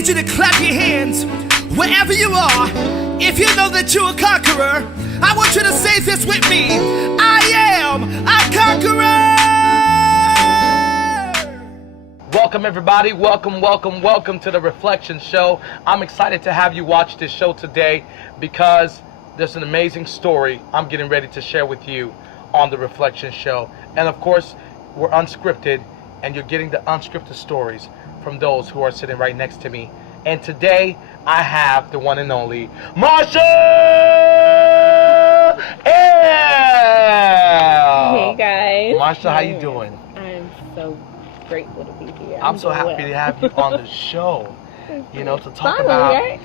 need you to clap your hands wherever you are. If you know that you're a conqueror, I want you to say this with me. I am a conqueror. Welcome everybody, welcome to the Reflection Show. I'm excited to have you watch this show today because there's an amazing story I'm getting ready to share with you on the Reflection Show. And of course, we're unscripted, and you're getting the unscripted stories from those who are sitting right next to me. And today, I have the one and only Marsha Elle. Hey guys. Marsha, how you doing? I'm so grateful to be here. I'm so happy to have you on the show. You know, to talk Finally, about right?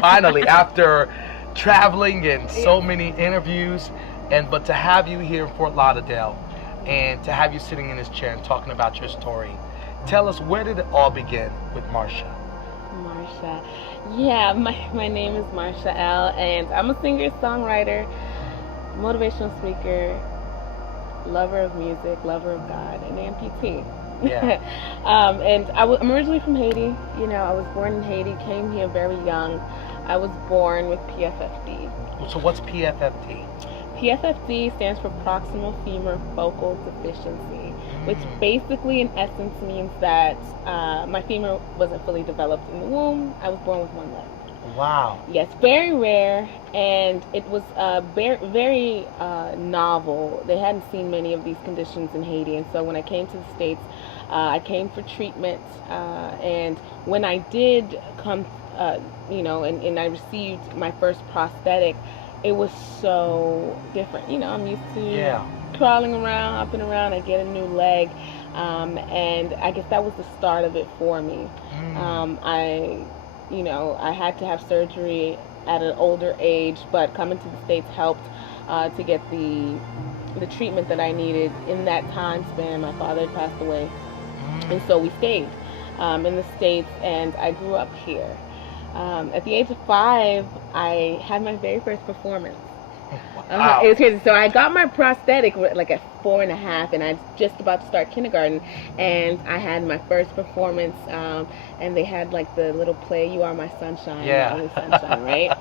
finally after traveling and so many interviews, but to have you here in Fort Lauderdale and to have you sitting in this chair and talking about your story. Tell us, where did it all begin with Marsha? Marsha. Yeah, my name is Marsha Elle, and I'm a singer, songwriter, motivational speaker, lover of music, lover of God, and amputee. Yeah. And I'm originally from Haiti. You know, I was born in Haiti, came here very young. I was born with PFFD. So what's PFFD? PFFD stands for proximal femur focal deficiency, which basically in essence means that my femur wasn't fully developed in the womb. I was born with one leg. Wow. Yes, very rare, and it was very novel. They hadn't seen many of these conditions in Haiti, and so when I came to the States, I came for treatment, and when I did come, and I received my first prosthetic, it was so different. You know, I'm used to crawling around, hopping around. I get a new leg, and I guess that was the start of it for me. I had to have surgery at an older age, but coming to the States helped to get the treatment that I needed in that time span. My father had passed away, and so we stayed in the States, and I grew up here. At the age of 5, I had my very first performance. Wow. It was crazy. So I got my prosthetic like at 4.5, and I was just about to start kindergarten, and I had my first performance, and they had like the little play, "You Are My Sunshine," Yeah. Only Sunshine, right?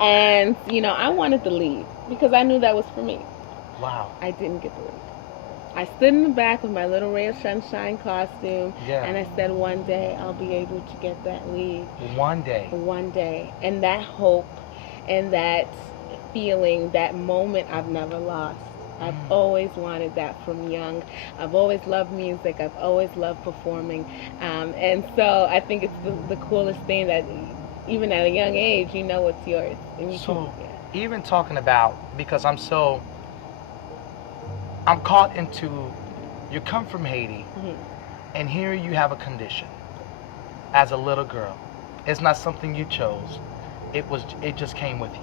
And I wanted the lead because I knew that was for me. Wow. I didn't get the lead. I stood in the back with my little ray of sunshine costume, and I said, one day I'll be able to get that lead. One day. One day. And that hope and that feeling, that moment, I've never lost. I've always wanted that from young. I've always loved music. I've always loved performing. And so I think it's the coolest thing that even at a young age, you know it's yours. And you even talking about, because I'm caught into, you come from Haiti, and here you have a condition as a little girl. It's not something you chose. It just came with you.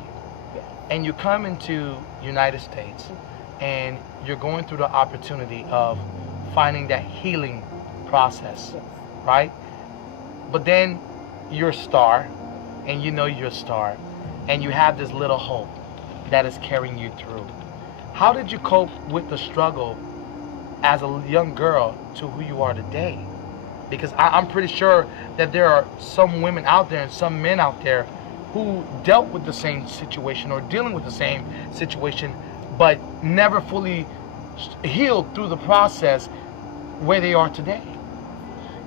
And you come into United States, and you're going through the opportunity of finding that healing process, right? But then you're a star, and you know you're a star, and you have this little hope that is carrying you through. How did you cope with the struggle as a young girl to who you are today? Because I'm pretty sure that there are some women out there and some men out there who dealt with the same situation or dealing with the same situation, but never fully healed through the process where they are today.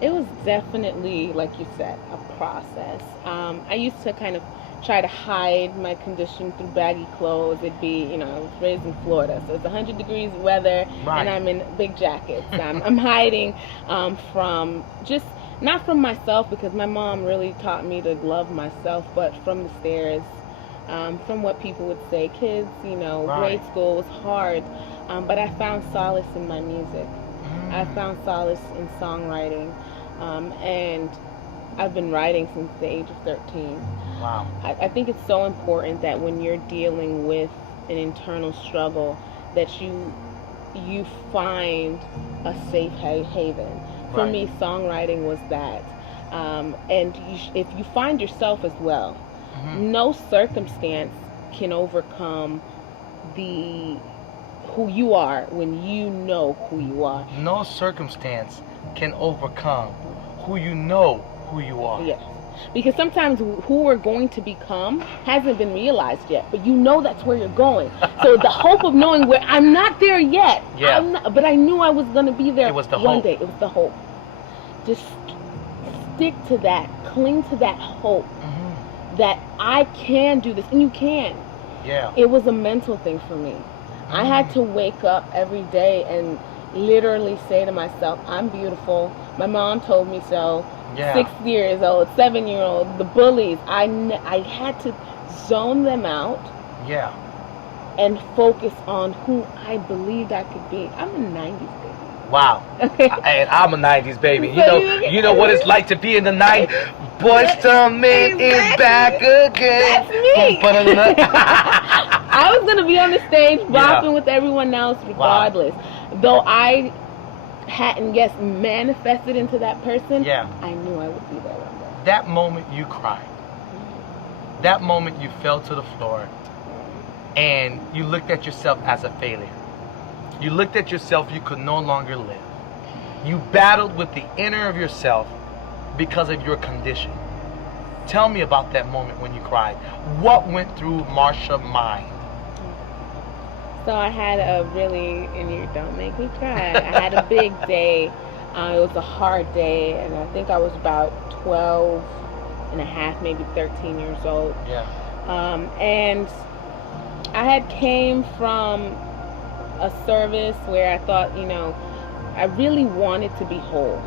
It was definitely, like you said, a process. I used to kind of try to hide my condition through baggy clothes. It'd be, I was raised in Florida, so it's 100 degrees weather, and I'm in big jackets. I'm hiding from not from myself, because my mom really taught me to love myself, but from the stares, from what people would say. Kids, grade school was hard, but I found solace in my music. I found solace in songwriting, and I've been writing since the age of 13. Wow. I think it's so important that when you're dealing with an internal struggle, that you find a safe haven. For me, songwriting was that. And if you find yourself as well, no circumstance can overcome who you are when you know who you are. No circumstance can overcome who you know who you are. Yes. Because sometimes who we're going to become hasn't been realized yet, but you know that's where you're going. So the hope of knowing where I'm not there yet, but I knew I was going to be there It was the one hope. day. It was the hope. Just stick to that, cling to that hope that I can do this, and you can. Yeah. It was a mental thing for me. I had to wake up every day and literally say to myself, I'm beautiful. My mom told me so. Yeah. 6 years old, 7-year-old, the bullies. I had to zone them out. Yeah. And focus on who I believed I could be. I'm a 90s baby. Wow. And I'm a 90s baby. You know what it's like to be in the 90s. Boys to Men is back again. That's me. I was gonna be on the stage bopping with everyone else regardless. Wow. Though I hadn't manifested into that person, I knew I would be there one day. That moment you cried. That moment you fell to the floor and you looked at yourself as a failure. You looked at yourself, you could no longer live. You battled with the inner of yourself because of your condition. Tell me about that moment when you cried. What went through Marsha's mind? So I had and you don't make me cry. I had a big day. It was a hard day, and I think I was about 12 and a half, maybe 13 years old. Yeah. And I had came from a service where I thought, I really wanted to be whole.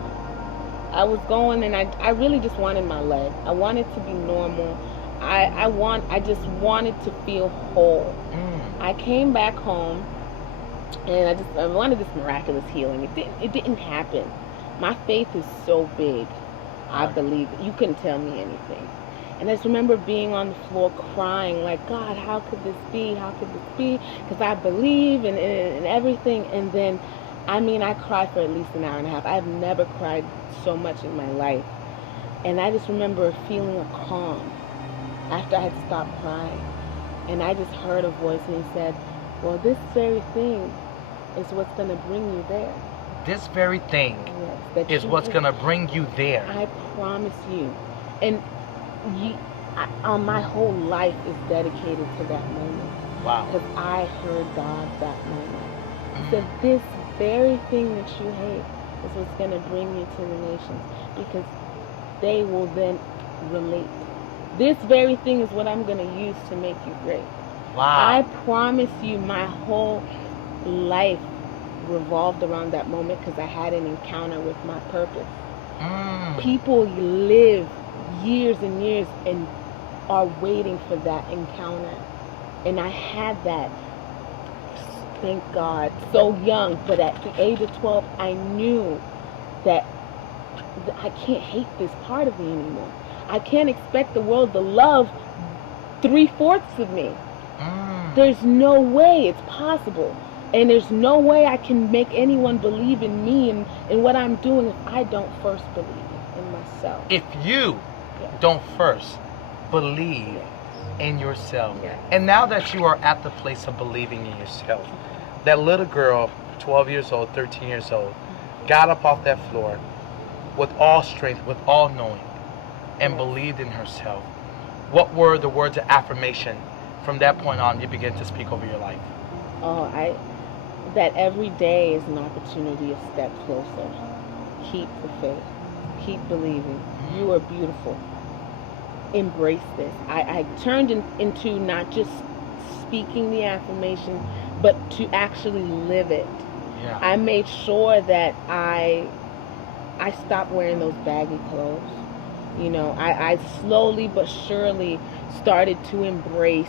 I was going and I really just wanted my leg. I wanted to be normal. I just wanted to feel whole. I came back home and I wanted this miraculous healing. It didn't happen. My faith is so big. I believe it. You couldn't tell me anything. And I just remember being on the floor crying like, God, how could this be? How could this be? Because I believe in everything. And then, I cried for at least an hour and a half. I've never cried so much in my life. And I just remember feeling a calm after I had stopped crying. And I just heard a voice and he said, well, this very thing is what's going to bring you there. This very thing is what's going to bring you there. I promise you. And my whole life is dedicated to that moment. Wow. Because I heard God that moment. He said, this very thing that you hate is what's going to bring you to the nations. Because they will then relate. This very thing is what I'm going to use to make you great. Wow. I promise you my whole life revolved around that moment because I had an encounter with my purpose. People live years and years and are waiting for that encounter. And I had that, thank God, so young. But at the age of 12, I knew that I can't hate this part of me anymore. I can't expect the world to love 3/4 of me. There's no way it's possible. And there's no way I can make anyone believe in me and in what I'm doing if I don't first believe in myself. If you don't first believe in yourself. And now that you are at the place of believing in yourself, that little girl, 12 years old, 13 years old, got up off that floor with all strength, with all knowing, and believed in herself. What were the words of affirmation from that point on you began to speak over your life? That every day is an opportunity a step closer. Keep the faith. Keep believing. You are beautiful. Embrace this. I turned into not just speaking the affirmation, but to actually live it. Yeah. I made sure that I stopped wearing those baggy clothes. I slowly but surely started to embrace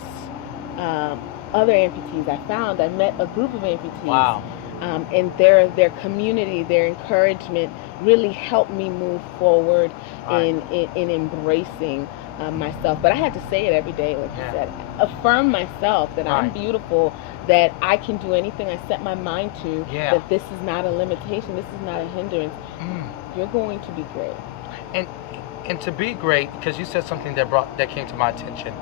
other amputees. I met a group of amputees. Wow. And their community, their encouragement really helped me move forward in embracing myself. But I had to say it every day, like you said. Affirm myself that I'm beautiful, that I can do anything I set my mind to, that this is not a limitation, this is not a hindrance. You're going to be great. And to be great, because you said something that came to my attention.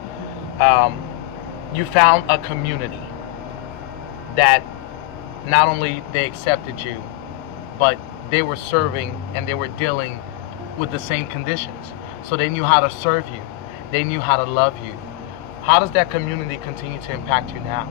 You found a community that not only they accepted you, but they were serving and they were dealing with the same conditions. So they knew how to serve you. They knew how to love you. How does that community continue to impact you now?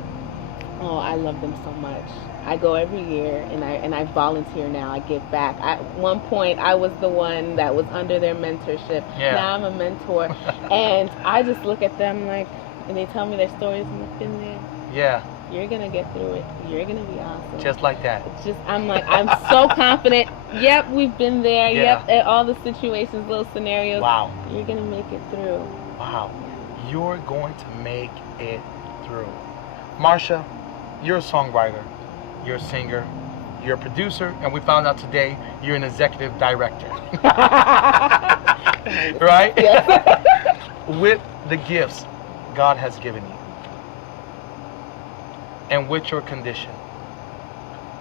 Oh, I love them so much. I go every year and I volunteer now. I give back. At one point, I was the one that was under their mentorship. Yeah. Now I'm a mentor. And I just look at them like, and they tell me their stories, and I've been there. Yeah. You're going to get through it. You're going to be awesome. Just like that. It's just, I'm like, I'm so confident. Yep, we've been there. Yeah. Yep, all the situations, little scenarios. Wow. You're going to make it through. Wow. You're going to make it through. Marsha, you're a songwriter. You're a singer. You're a producer. And we found out today you're an executive director. Right? Yes. With the gifts God has given you, and with your condition,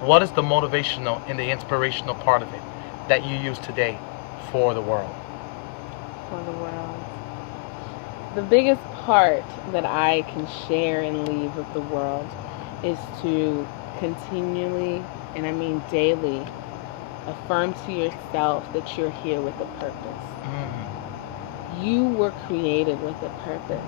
what is the motivational and the inspirational part of it that you use today for the world? For the world. The biggest part that I can share and leave with the world is to continually, and I mean daily, affirm to yourself that you're here with a purpose. You were created with a purpose.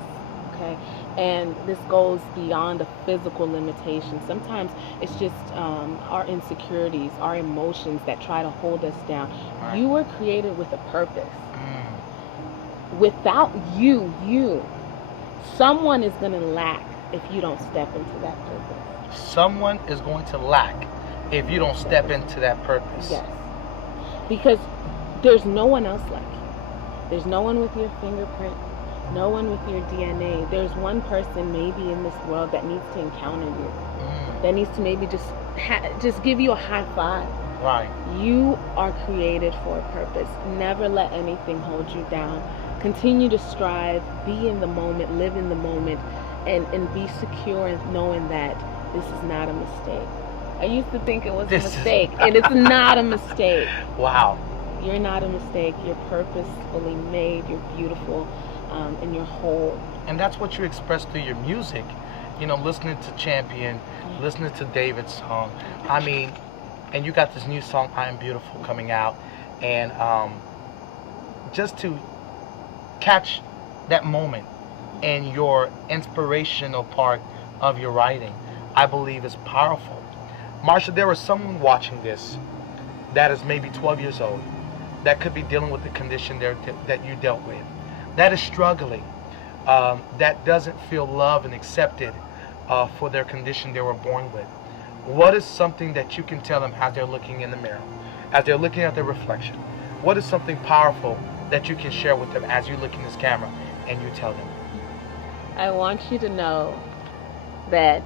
Okay, and this goes beyond a physical limitation. Sometimes it's just our insecurities, our emotions that try to hold us down. Right. You were created with a purpose. Without you, someone is going to lack if you don't step into that purpose. Someone is going to lack if you don't step into that purpose. Yes, because there's no one else like you. There's no one with your fingerprint. No one with your DNA. There's one person maybe in this world that needs to encounter you. That needs to maybe just give you a high five. Right. You are created for a purpose. Never let anything hold you down. Continue to strive. Be in the moment. Live in the moment. And be secure in knowing that this is not a mistake. I used to think it was a mistake. And it's not a mistake. Wow. You're not a mistake. You're purposefully made. You're beautiful. And you're whole. And that's what you express through your music. You know, listening to Champion, listening to David's song. I mean, and you got this new song, I Am Beautiful, coming out. And just to catch that moment and your inspirational part of your writing, I believe is powerful. Marsha, there was someone watching this that is maybe 12 years old that could be dealing with the condition that you dealt with, that is struggling, that doesn't feel loved and accepted for their condition they were born with. What is something that you can tell them as they're looking in the mirror, as they're looking at their reflection? What is something powerful that you can share with them as you look in this camera and you tell them? I want you to know that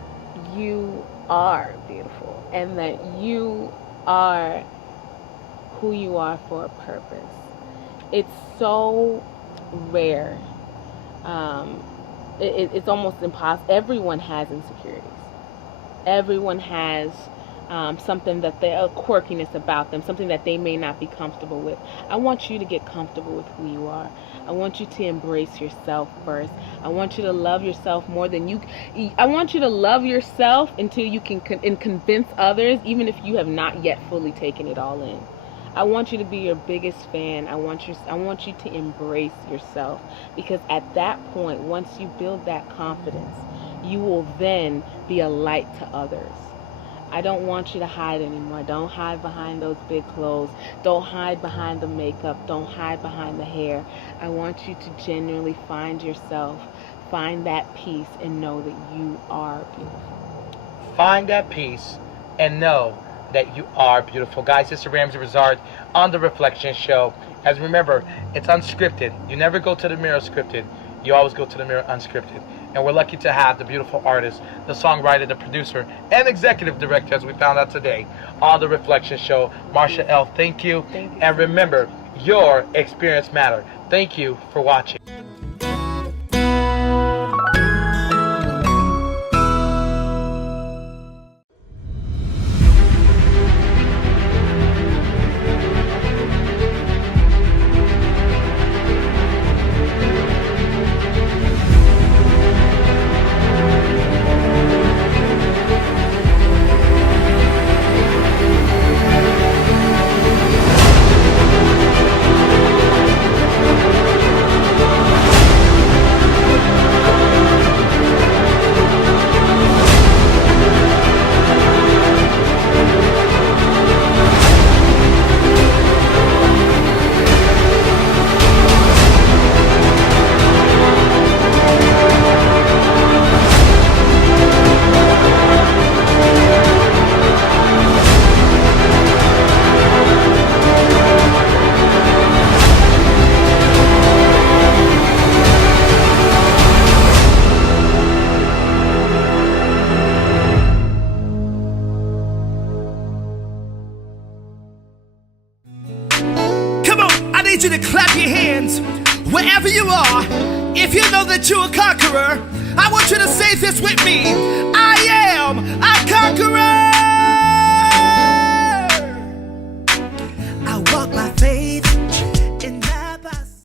you are beautiful and that you are who you are for a purpose. It's so rare. It's almost impossible. Everyone has insecurities. Everyone has something that a quirkiness about them, something that they may not be comfortable with. I want you to get comfortable with who you are. I want you to embrace yourself first. I want you to love yourself more than you. I want you to love yourself until you can convince others, even if you have not yet fully taken it all in. I want you to be your biggest fan. I want you to embrace yourself, because at that point, once you build that confidence, you will then be a light to others. I don't want you to hide anymore. Don't hide behind those big clothes. Don't hide behind the makeup. Don't hide behind the hair. I want you to genuinely find yourself, find that peace, and know that you are beautiful. Find that peace and know that you are beautiful. Guys, this is Ramsey Rizard on The Reflection Show. As remember, it's unscripted. You never go to the mirror scripted. You always go to the mirror unscripted. And we're lucky to have the beautiful artist, the songwriter, the producer, and executive director, as we found out today, on The Reflection Show. Marsha Elle, thank you. Thank you. And remember, your experience matters. Thank you for watching. clap your hands wherever you are. If you know that you're a conqueror, I want you to say this with me. I am a conqueror. I walk by faith